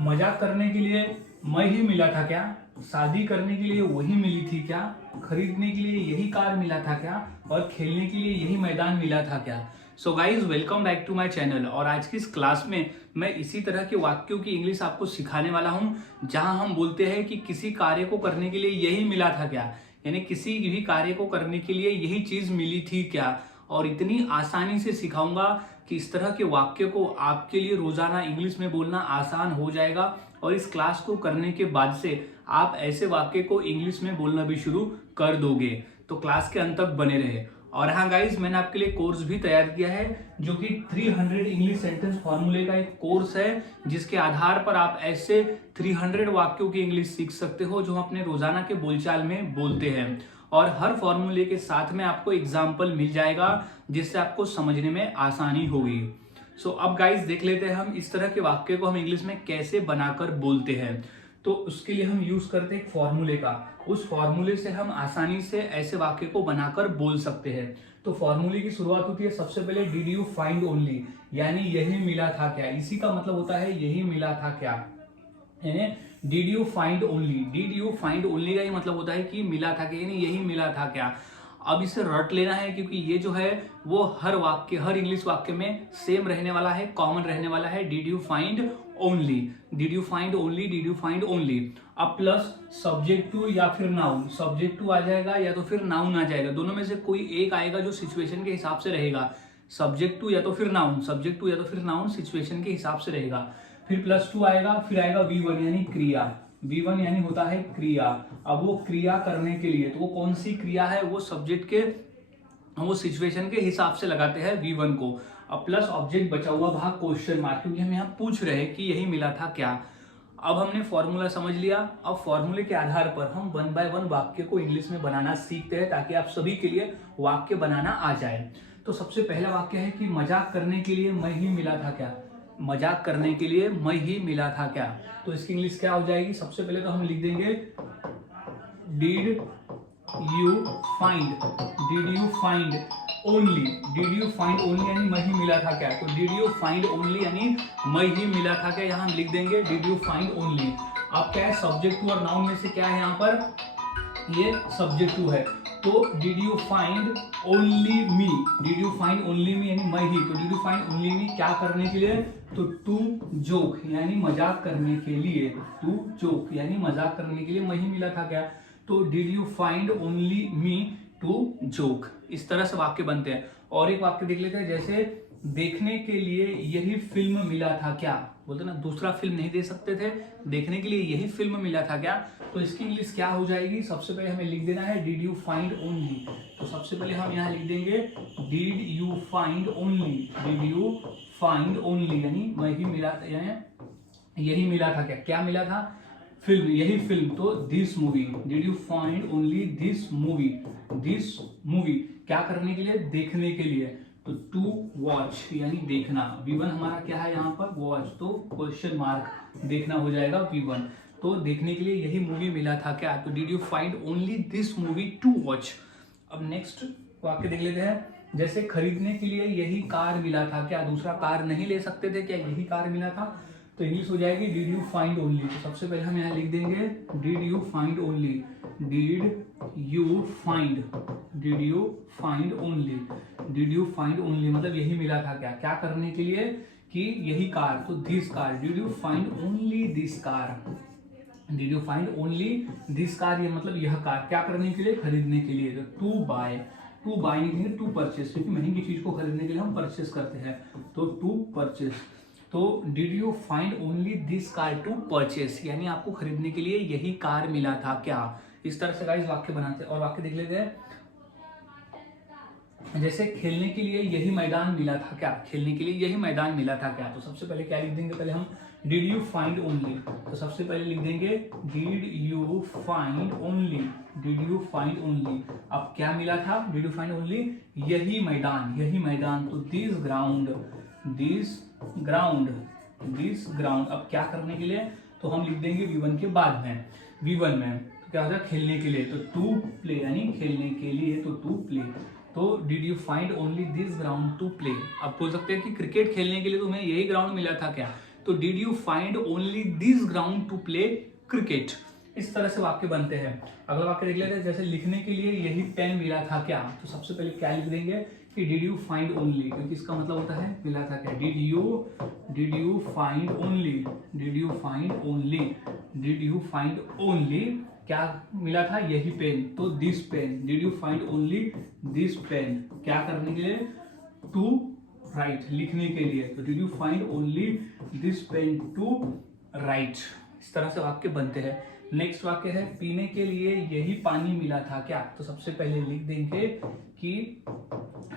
मजाक करने के लिए मैं ही मिला था क्या, शादी करने के लिए वही मिली थी क्या, खरीदने के लिए यही कार मिला था क्या, और खेलने के लिए यही मैदान मिला था क्या। So guys welcome back to my channel. और आज की इस क्लास में मैं इसी तरह के वाक्यों की इंग्लिश आपको सिखाने वाला हूं, जहां हम बोलते हैं कि किसी कार्य को करने के लिए यही मिला था क्या, यानी किसी भी कार्य को करने के लिए यही चीज मिली थी क्या। और इतनी आसानी से सिखाऊंगा कि इस तरह के वाक्य को आपके लिए रोजाना इंग्लिश में बोलना आसान हो जाएगा। और इस क्लास को करने के बाद से आप ऐसे वाक्य को इंग्लिश में बोलना भी शुरू कर दोगे। तो क्लास के अंत तक बने रहे। और हाँ गाइज, मैंने आपके लिए कोर्स भी तैयार किया है, जो कि 300 इंग्लिश सेंटेंस फॉर्मूले का एक कोर्स है, जिसके आधार पर आप ऐसे 300 वाक्यों की इंग्लिश सीख सकते हो जो हम अपने रोजाना के बोलचाल में बोलते हैं। और हर फॉर्मूले के साथ में आपको एग्जाम्पल मिल जाएगा, जिससे आपको समझने में आसानी होगी। सो अब गाइज देख लेते हैं हम इस तरह के वाक्य को हम इंग्लिश में कैसे बनाकर बोलते हैं। तो उसके लिए हम यूज करते हैं एक फॉर्मूले का। उस फॉर्मूले से हम आसानी से ऐसे वाक्य को बनाकर बोल सकते हैं। तो फॉर्मूले की शुरुआत होती है सबसे पहले डिड यू फाइंड ओनली, यानी यही मिला था क्या। इसी का मतलब होता है यही मिला था क्या, यानी did you find only. Did you find only का ही मतलब होता है कि मिला था क्या, यानी यही मिला था क्या। अब इसे रट लेना है, क्योंकि ये जो है वो हर वाक्य, हर इंग्लिश वाक्य में सेम रहने वाला है, कॉमन रहने वाला है। Did you find only, did you find only, did you find only. अब प्लस सब्जेक्ट टू या फिर नाउन, सब्जेक्ट टू आ जाएगा या तो फिर नाउन आ जाएगा, दोनों में से कोई एक आएगा जो सिचुएशन के हिसाब से रहेगा। सब्जेक्ट टू या तो फिर नाउन, सब्जेक्ट टू या तो फिर नाउन सिचुएशन के हिसाब से रहेगा। फिर प्लस टू आएगा, फिर आएगा V1 यानी क्रिया। V1 यानी होता है क्रिया। अब वो क्रिया करने के लिए, तो वो कौन सी क्रिया है, वो सब्जेक्ट के, वो सिचुएशन के हिसाब से लगाते हैं V1 को। अब प्लस ऑब्जेक्ट बचा हुआ भाग क्वेश्चन मार्क, क्योंकि हम यहाँ पूछ रहे हैं कि यही मिला था क्या। अब हमने फॉर्मूला समझ लिया। अब फॉर्मूले के आधार पर हम 1 बाय 1 वाक्य को इंग्लिश में बनाना सीखते हैं, ताकि आप सभी के लिए वाक्य बनाना आ जाए। तो सबसे पहला वाक्य है कि मजाक करने के लिए मैं ही मिला था क्या। मजाक करने के लिए मैं ही मिला था क्या, तो इसकी इंग्लिश क्या हो जाएगी। सबसे पहले तो हम लिख देंगे did you find, did you find only, did you find only यानी मैं ही मिला था क्या। तो डिड यू फाइंड ओनली यानी मैं ही मिला था क्या, यहां हम लिख देंगे डिड यू फाइंड ओनली। अब क्या है, सब्जेक्ट टू और नाउन में से क्या है यहाँ पर, ये सब्जेक्ट टू है। तो did you find only me, did you find only मी यानी मैं ही। तो डिड यू फाइंड ओनली मी क्या करने के लिए, तो टू जोक यानी मजाक करने के लिए, टू जोक यानी मजाक करने के लिए मैं ही मिला था क्या। तो did you find only me to joke. इस तरह से वाक्य बनते हैं। और एक वाक्य देख लेते हैं, जैसे देखने के लिए यही फिल्म मिला था क्या। बोलते ना दूसरा फिल्म नहीं दे सकते थे, देखने के लिए यही फिल्म मिला था क्या। तो इसकी इंग्लिश क्या हो जाएगी, सबसे पहले हमें लिख देना है डिड यू फाइंड ओनली। तो सबसे पहले हम यहाँ लिख देंगे did you find only, did you find only यानी मैं ही मिला, यानी यही मिला था क्या, क्या मिला था, फिल्म, यही फिल्म। तो this movie, did you find only this movie, this movie क्या करने के लिए, देखने के लिए। तो टू वॉच यानी देखना। V1 हमारा क्या है यहाँ पर, वॉच, तो क्वेश्चन मार्क देखना हो जाएगा V1। तो देखने के लिए यही मूवी मिला था क्या, तो did you find only this movie two watch. अब नेक्स्ट वाक्य देख लेते हैं, जैसे खरीदने के लिए यही कार मिला था क्या, दूसरा कार नहीं ले सकते थे क्या, यही कार मिला था। तो इंग्लिश हो जाएगी डिड यू फाइंड ओनली। तो सबसे पहले हम यहाँ लिख देंगे did you find only, did you find, did you find only, did you find only मतलब यही मिला था क्या, क्या करने के लिए, कि यही कार। तो this car, did you find only this car, did you find only this car, ये मतलब यह कार, क्या करने के लिए, खरीदने के लिए। तो टू बाय, टू बाय नहीं टू परचेस, क्योंकि महंगी चीज को खरीदने के लिए हम परचेस करते हैं। तो टू परचेस। तो did you find only this car to purchase, यानी आपको खरीदने के लिए यही कार मिला था क्या। इस तरह से गाइस वाक्य बनाते हैं। और वाक्य देख लेते हैं, जैसे खेलने के लिए यही मैदान मिला था क्या, खेलने के लिए यही मैदान मिला था क्या। तो सबसे पहले क्या लिख देंगे, पहले हम डिड यू फाइंड ओनली। तो सबसे पहले लिख देंगे did you find only, did you find only. अब क्या मिला था, डिड यू फाइंड ओनली यही मैदान, यही मैदान। तो this ground, this ground, this ground. अब क्या करने के लिए, तो हम लिख देंगे V1 के बाद में, V1 में तो क्या होता है, खेलने के लिए। तो टू प्ले यानी खेलने के लिए, तो टू प्ले। तो did you find only this ground to play. अब बोल सकते हैं कि क्रिकेट खेलने के लिए तुम्हें यही ग्राउंड मिला था क्या, तो did you find only this ground to play cricket. इस तरह से वाक्य बनते हैं। अगला वाक्य देख लेते हैं, जैसे लिखने के लिए यही पेन मिला था क्या। तो सबसे पहले क्या लिख देंगे कि डिड यू फाइंड ओनली, क्योंकि इसका मतलब होता है मिला था क्या। Did you find only, did you find only, did you find only क्या मिला था, यही पेन, तो this pen. Did you find only this pen, क्या करने के लिए, टू राइट, लिखने के लिए। तो did you find only this pen to write. इस तरह से वाक्य बनते हैं। नेक्स्ट वाक्य है, पीने के लिए यही पानी मिला था क्या। तो सबसे पहले लिख देंगे कि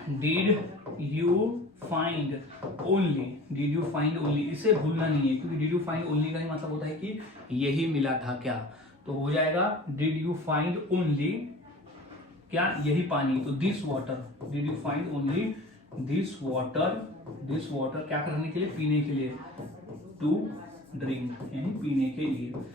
did you find only, did you find only, इसे भूलना नहीं है क्योंकि डिड यू फाइंड ओनली का ही मतलब होता है कि यही मिला था क्या। तो हो जाएगा डिड यू फाइंड ओनली क्या, यही पानी, तो this water. Did you find only this water, this water क्या करने के लिए, पीने के लिए, टू ड्रिंक, यानी पीने के लिए।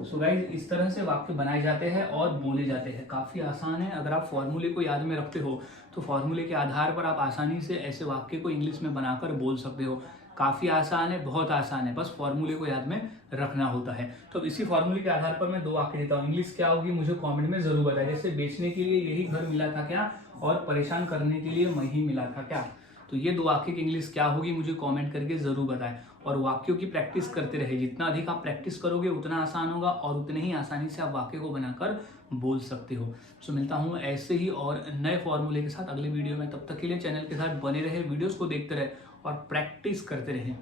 सो गाइज इस तरह से वाक्य बनाए जाते हैं और बोले जाते हैं। काफी आसान है। अगर आप फॉर्मूले को याद में रखते हो तो फॉर्मूले के आधार पर आप आसानी से ऐसे वाक्य को इंग्लिश में बनाकर बोल सकते हो। काफी आसान है, बहुत आसान है, बस फॉर्मूले को याद में रखना होता है। तो इसी फॉर्मूले के आधार पर मैं 2 वाक्य देता हूँ। इंग्लिश क्या होगी मुझे कमेंट में जरूर बताएं। जैसे बेचने के लिए यही घर मिला था क्या, और परेशान करने के लिए मही मिला था क्या। तो ये 2 वाक्य की इंग्लिश क्या होगी मुझे कमेंट करके जरूर बताएं। और वाक्यों की प्रैक्टिस करते रहे। जितना अधिक आप प्रैक्टिस करोगे उतना आसान होगा और उतने ही आसानी से आप वाक्य को बनाकर बोल सकते हो। सो मिलता हूँ ऐसे ही और नए फॉर्मूले के साथ अगले वीडियो में। तब तक के लिए चैनल के साथ बने रहे, वीडियोस को देखते रहे और प्रैक्टिस करते रहे।